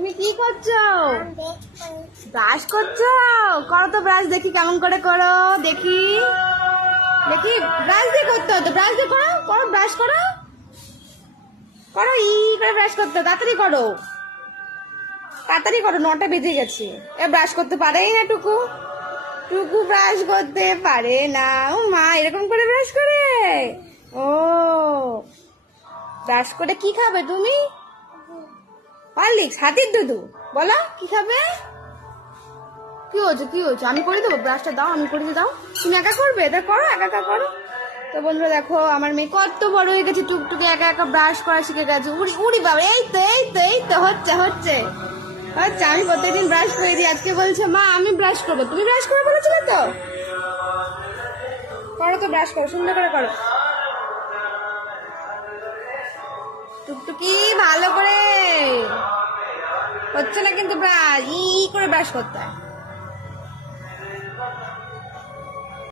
তুমি কি করছো? ব্রাশ করছো? করো তো ব্রাশ দেখি, কেমন করে করো দেখি। দেখি ব্রাশ দিয়ে করতে হতো, ব্রাশ দিয়ে করো, করো ব্রাশ করো, করো ই করে ব্রাশ করতে, তাড়াতাড়ি করো, তাড়াতাড়ি করো, 9টা বেজে গেছে। এ ব্রাশ করতে পারেই না টুকু, টুকু ব্রাশ করতে পারে না। ও মা, এরকম করে ব্রাশ করে? ও, ব্রাশ করে কি খাবে তুমি? হরলিক্স, হাতির দুধু? বলো কি খাবে? কি হয়েছে, কি হয়েছে? আমি করে দেবো, ব্রাশটা দাও, আমি করে দাও। তুমি একা করবে? এটা করো, একা একা করো। তো বন্ধুরা দেখো, আমার মেয়ে কত বড় হয়ে গেছে, টুকটুকে একা একা ব্রাশ করা শিখে গেছে। উড়ি উড়ি বাবা, এই তো এই তো এই তো হচ্ছে হচ্ছে হচ্ছে। আমি প্রত্যেকদিন ব্রাশ করে দিই, আজকে বলছে মা আমি ব্রাশ করবো। তুমি ব্রাশ করে বলেছিলে তো, করো তো ব্রাশ করো, সুন্দর করে করো টুকটুকি, ভালো করে। হচ্ছে না কিন্তু ব্রাশ, ই করে ব্রাশ করতে হয়।